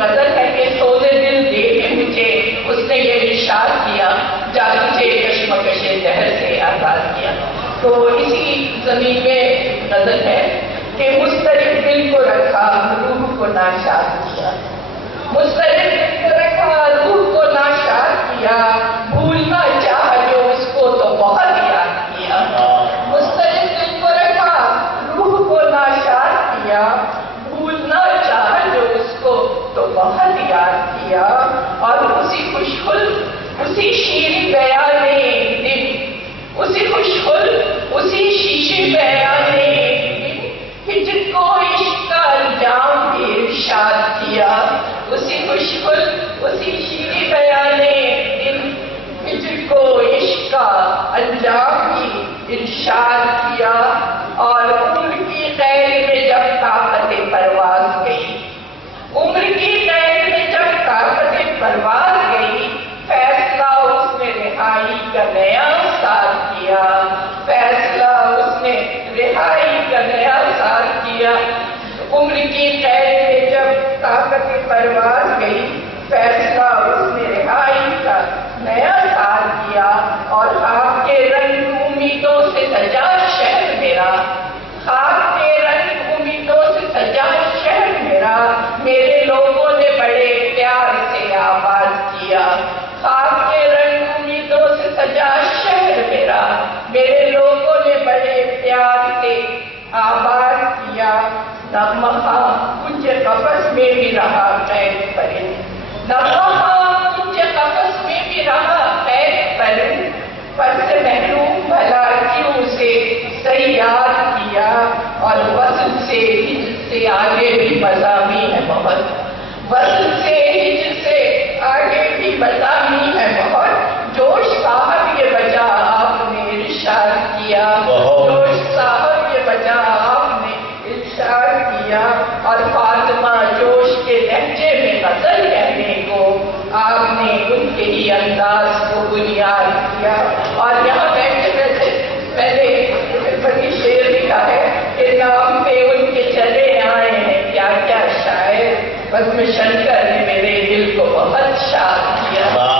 غزل ہے کہ سونے دل دے کے مجھے اس نے یہ ارشاد کیا، جا تجھے کشمکش دہر سے آزاد کیا۔ تو اسی زمین میں غزل ہے کہ مضطرب دل کو رکھا روح کو ناشاد کیا، مضطرب دل کو رکھا روح کو ناشاد کیا، بھولنا چاہا جو اس کو تو بہت یاد کیا، مضطرب دل کو رکھا روح کو ناشاد کیا، بھولنا چاہا جو اس کو تو بہت یاد کیا، اور اسی خوشخل اسی شیریں بیان دن، اسی خوشخل اسی شیشے بیان دن کہ جن کو عشق کا انجام بھی ارشاد کیا، اسی خوشخل اسی شیریں بیان دن کہ جن کو عشق کا انجام بھی ارشاد کیا، اور عمر کی قید میں جب طاقت پرواز گئی، عمر کی قید میں جب طاقت پرواز گئی، فیصلہ اس نے رہائی کا نیا ساز کیا، فیصلہ اس نے رہائی کا نیا ساز کیا، عمر کی قید میں جب طاقت پرواز گئی، فیصلہ اس نے رہائی کا نیا ساز کیا، اور خاک کے رنگ امیدوں سے سجا شہر میرا، خاک کے رنگ امیدوں سے سجا شہر میرا، میرے لوگوں نے بڑے پیار سے آباد کیا، خاک کے رنگ امیدوں سے سجا شہر میرا، میرے لوگوں نے بڑے پیار سے آباد کیا، نغمہ کنج قفس میں بھی رہا قید پرند، نغمہ کنج قفس میں بھی رہا قید پرند، پر سے محروم بھلا کیوں اسے صیاد کیا، اور وصل سے ہجر سے آگے بھی مضامین ہے بہت، وصل سے ہجر سے آگے بھی مضامین ہے بہت، جوش صاحب یہ بجا آپ نے ارشاد کیا، جوش صاحب یہ بجا آپ نے ارشاد کیا، اور فاطمہ جوش کے لہجے میں غزل کہنے کو آپ نے ان کے ہی انداز کو بنیاد کیا، اور یہاں پہلے بڑی شعر لکھا ہے کہ نام پہ ان کے چلے آئے ہیں کیا کیا شاعر، بزم شنکر نے میرے دل کو بہت شاد کیا۔